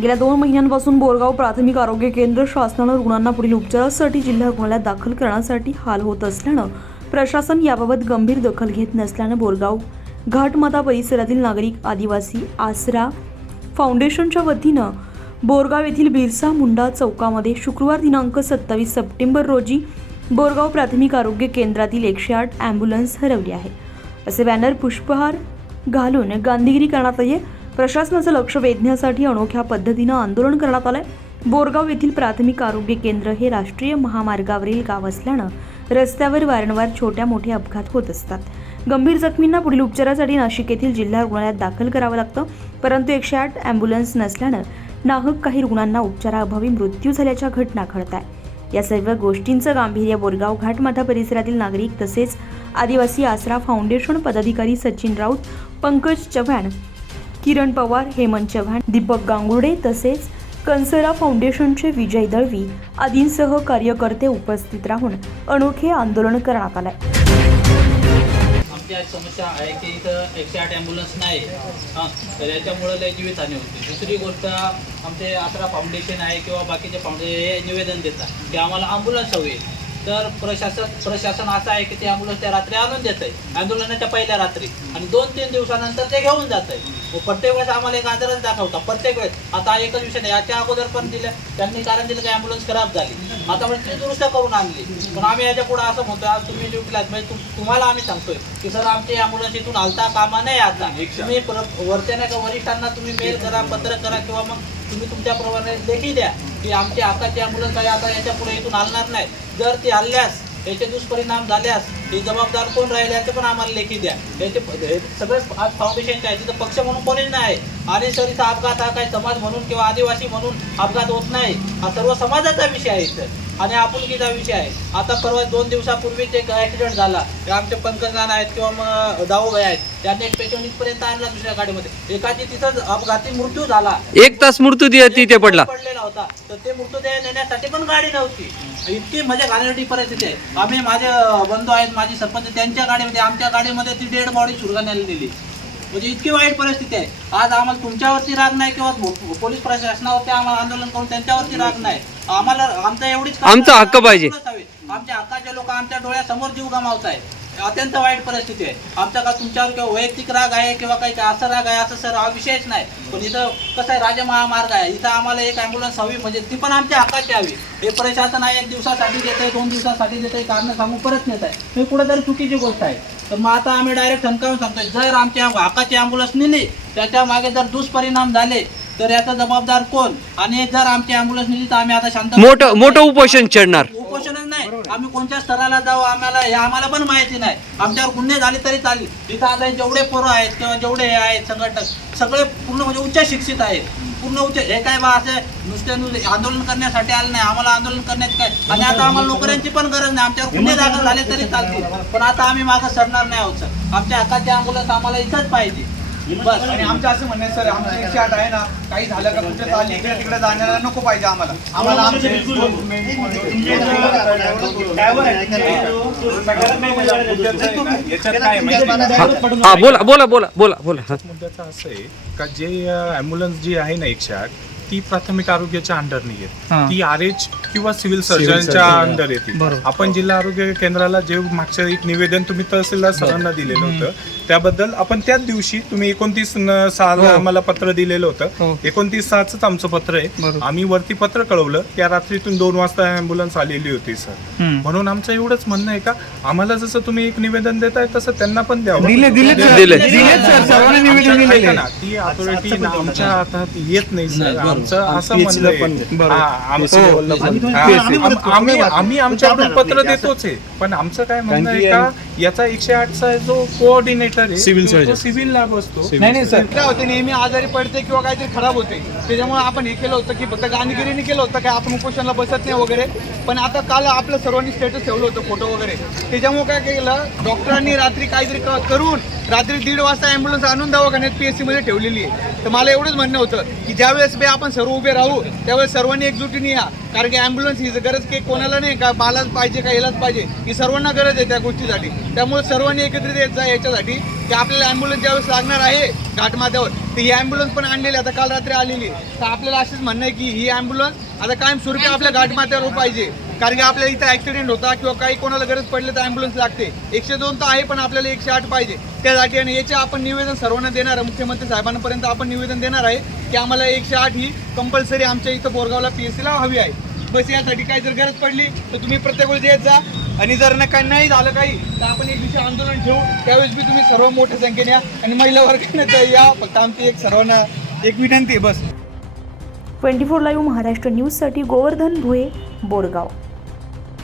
गेल्या दोन महिन्यांपासून बोरगाव प्राथमिक आरोग्य केंद्र शासनानं रुग्णांना पुढील उपचारासाठी जिल्हा रुग्णालयात दाखल करण्यासाठी हाल होत असल्यानं प्रशासन याबाबत गंभीर दखल घेत नसल्यानं बोरगाव घाटमाता परिसरातील नागरिक आदिवासी आसरा फाउंडेशनच्या वतीनं बोरगाव येथील बिरसा मुंडा चौकामध्ये शुक्रवार दिनांक सत्तावीस सप्टेंबर रोजी बोरगाव प्राथमिक आरोग्य केंद्रातील एकशे आठ ॲम्ब्युलन्स हरवली आहे असे बॅनर पुष्पहार घालून गांधीगिरी करण्यात आली आहे. प्रशासनाचं लक्ष वेधण्यासाठी अनोख्या पद्धतीनं आंदोलन करण्यात आलंय. बोरगाव येथील प्राथमिक आरोग्य केंद्र हे राष्ट्रीय महामार्गावरील गाव असल्यानं रस्त्यावर वारंवार छोट्या मोठे अपघात होत असतात. गंभीर जखमींना पुढील उपचारासाठी नाशिक येथील जिल्हा रुग्णालयात दाखल करावं लागतं. परंतु एकशे आठ ॲम्ब्युलन्स नसल्यानं नाहक काही रुग्णांना उपचाराअभावी मृत्यू झाल्याच्या घटना घडत आहे या सर्व गोष्टींचं गांभीर्य बोरगाव घाटमाथा परिसरातील नागरिक तसेच आदिवासी आसरा फाउंडेशन पदाधिकारी सचिन राऊत पंकज चव्हाण किरण पवार हेमंत चव्हाण दीपक गांगुर्डे तसेच कन्सरा फाउंडेशनचे विजय दळवी आदींसह कार्यकर्ते उपस्थित राहून अनोखे आंदोलन करण्यात आलंय. आमची आज समस्या आहे की इथं एकशे आठ ॲम्ब्युलन्स नाही. हां तर याच्यामुळं लय जीवितहानी होती. दुसरी गोष्ट आमचे आसरा फाउंडेशन आहे किंवा बाकीचे फाउंडेशन हे निवेदन देतात की आम्हाला ॲम्ब्युलन्स हवी. आहे. तर प्रशासन प्रशासन असं आहे की ते ॲम्ब्युलन्स त्या रात्री आणून देत आहे आंदोलनाच्या पहिल्या रात्री. आणि दोन तीन दिवसानंतर ते घेऊन जात आहे प्रत्येक वेळेस आम्हाला एक आजारच दाखवता. प्रत्येक वेळेस. आता एकच विषय नाही. याच्या अगोदर पण दिलं. त्यांनी कारण दिलं की ॲम्ब्युलन्स खराब झाली. आता म्हणजे ती दुरुस्त करून आणली. पण आम्ही याच्यापुढे असं म्हणतोय आज तुम्ही ड्युटीला म्हणजे तुम- तुम्हाला आम्ही सांगतोय की सर आमची ॲम्ब्युलन्स इथून हलता कामा नाही आता. तुम्ही वरच्या का वरिष्ठांना तुम्ही मेल करा पत्र करा किंवा मग तुम्ही तुमच्या प्रमाणे लेखी द्या की आमची हक्काची ॲम्ब्युलन्स आहे आता याच्यापुढे इथून हलणार नाही. जर ती हल्ल्यास याचे दुष्परिणाम झाल्यास हे जबाबदार कोण राहील याचे पण आम्हाला लेखी द्या. याचे हे सगळं आज फाउंडेशनचे आहे. तिथं पक्ष म्हणून कोणीच नाही. आणि सर इथं अपघात हा काही समाज म्हणून किंवा आदिवासी म्हणून अपघात होत नाही. हा सर्व समाजाचा विषय आहे इथं. आणि आपुलकीचा विषय आहे. आता परवा दोन दिवसापूर्वीच एक ॲक्सिडेंट झाला. आमचे पंकज नाना आहेत किंवा मग दाऊभाई आहेत. त्यांनी एक पेशंट इथपर्यंत आणला दुसऱ्या गाडीमध्ये. एकाची तिथंच अपघाती मृत्यू झाला. एक तास मृत्यू तिथे पडला. पडलेला होता. तर ते मृतदेह नेण्यासाठी पण गाडी नव्हती. इतकी मजा घालण्याची परिस्थिती आहे. आम्ही माझे बंधू आहेत माझी सरपंच त्यांच्या गाडीमध्ये आमच्या गाडीमध्ये ती डेड बॉडी सुरगाण्याला दिली म्हणजे इतकी वाईट परिस्थिती आहे. आज आम्हाला तुमच्यावरती राग नाही किंवा पोलीस प्रशासनावरती आम्हाला आंदोलन करून त्यांच्यावरती राग नाही. आम्हाला आमचा एवढीच आमचा हक्क पाहिजे. आमच्या हक्काचे लोक आमच्या डोळ्यासमोर जीव गमावत आहेत अत्यंत वाईट परिस्थिती आहे. आमचा का तुमच्यावर किंवा वैयक्तिक राग आहे किंवा काही काय असा राग आहे असं सर हा विषयच नाही. पण इथं कसं आहे राजमहामार्ग आहे. इथं आम्हाला एक ॲम्ब्युलन्स हवी म्हणजे ती पण आमच्या हक्काची हवी. हे प्रशासन आहे एक दिवसासाठी देत आहे दोन दिवसासाठी देत आहे कारण सांगून परत नेत आहे. हे कुठेतरी चुकीची गोष्ट आहे. तर मग आता आम्ही डायरेक्ट ठणकावून सांगतोय जर आमच्या हाकाची ॲम्ब्युलन्स नेली त्याच्यामागे जर दुष्परिणाम झाले तर याचा जबाबदार कोण? आणि जर आमची ॲम्ब्युलन्स नेली तर आम्ही आता शांत मोठं मोठं उपोषण चढणार आम्ही कोणत्या स्तराला जाऊ आम्हाला हे आम्हाला पण माहिती नाही. आमच्यावर गुन्हे झाले तरी चालेल. इथं आता जेवढे पोरं आहेत किंवा जेवढे हे आहेत संघटक सगळे पूर्ण म्हणजे उच्च शिक्षित आहेत. पूर्ण उच्च हे काय बा असं नुसते नुसते आंदोलन करण्यासाठी आलं नाही. आम्हाला आंदोलन करण्यात काय? आणि आता आम्हाला नोकऱ्यांची पण गरज नाही. आमच्यावर गुन्हे दाखल झाले तरी चालतील. पण आता आम्ही मागं सरणार नाही आहोत सर. आमच्या हक्काची अँब्युलन्स आम्हाला इथंच पाहिजे. बस. आणि आमचं असं म्हणणं सर आमची एकशे आठ आहे ना काही झालं का कुठे चालली इकडे तिकडे जाण्याला नको पाहिजे आम्हाला. आम्हाला आमचे आहे. आहे? हा बोला बोला बोला बोला बोला. मुद्द्याचं असं आहे का जे ॲम्ब्युलन्स जी आहे ना एकशे आठ ती प्राथमिक आरोग्याच्या अंडर नाही येत ती आर एच किंवा सिव्हिल सर्जनच्या अंडर येते आपण जिल्हा आरोग्य केंद्राला जे मागच्या एक निवेदन तुम्ही तहसीलदार सरांना दिलेलं होतं त्याबद्दल आपण त्याच दिवशी तुम्ही एकोणतीस सहाला आम्हाला पत्र दिलेलं होतं. एकोणतीस सहाच आमचं पत्र आहे. आम्ही वरती पत्र कळवलं. त्या रात्रीतून दोन वाजता अँब्युलन्स आलेली होती सर. म्हणून आमचं एवढंच म्हणणं आहे का आम्हाला जसं तुम्ही एक निवेदन देताय तसं त्यांना पण द्यावं दिले ऐका ना, ती अथॉरिटी आमच्या हातात येत नाही सर. आमचं असं म्हणणं आहे. आम्ही आम्ही आमच्याकडून पत्र देतोच आहे. पण आमचं काय म्हणणं आहे का याचा एकशे आठचा जो कोऑर्डिनेटर आहे सिव्हिल सर्जन. सिव्हिल लॅब असतो नाही नाही सर. काय होते नेहमी आजारी पडते किंवा काहीतरी खराब होते. त्याच्यामुळे आपण हे केलं होतं की फक्त गांधीगिरीने केलं होतं की आपण उपोषणाला बसत नाही वगैरे. पण आता काल आपल्या सर्वांनी स्टेटस ठेवलं होतं फोटो वगैरे. त्याच्यामुळे काय केलं डॉक्टरांनी रात्री काहीतरी क- करून रात्री दीड वाजता ॲम्ब्युलन्स आणून दवाखान्यात पी एस सीमध्ये ठेवलेली आहे. तर मला एवढंच म्हणणं होतं की ज्यावेळेस बे आपण सर्व उभे राहू त्यावेळेस सर्वांनी एकजुटीने या. कारण की ॲम्ब्युलन्स ही गरज काही कोणाला नाही का मलाच पाहिजे का यालाच पाहिजे. ही सर्वांना गरज आहे त्या गोष्टीसाठी. त्यामुळे सर्वांनी एकत्रित येत जा याच्यासाठी. की आपल्याला ॲम्ब्युलन्स ज्यावेळेस लागणार आहे घाटमाथ्यावर तर ही ॲम्ब्युलन्स पण आणलेली. आता काल रात्री आलेली तर आपल्याला असंच म्हणणं आहे की ही ॲम्ब्युलन्स आता कायम स्वरूपी आपल्या घाटमाथ्यावर पाहिजे कारण की आपल्या इथं ॲक्सिडेंट होता किंवा काही कोणाला गरज पडली तर ॲम्ब्युलन्स लागते. एकशे दोन तर आहे पण आपल्याला एकशे आठ पाहिजे. त्यासाठी आणि याचे आपण निवेदन सर्वांना देणार आहे. मुख्यमंत्री साहेबांपर्यंत आपण निवेदन देणार आहे की आम्हाला एकशे आठ ही कंपल्सरी आमच्या इथं बोरगावला पी एस सीला हवी आहे. बस यासाठी काही जर गरज पडली तर तुम्ही प्रत्येक वेळेस येत जा. आणि जर ना काही नाही झालं काही तर आपण एक दिवशी आंदोलन ठेवू. त्यावेळेस बी तुम्ही सर्व मोठ्या संख्येने या. आणि महिला वर्गाने या. फक्त आमची एक सर्वांना एक विनंती आहे बस. ट्वेंटी फोर लाईव्ह महाराष्ट्र न्यूजसाठी गोवर्धन भुये बोरगाव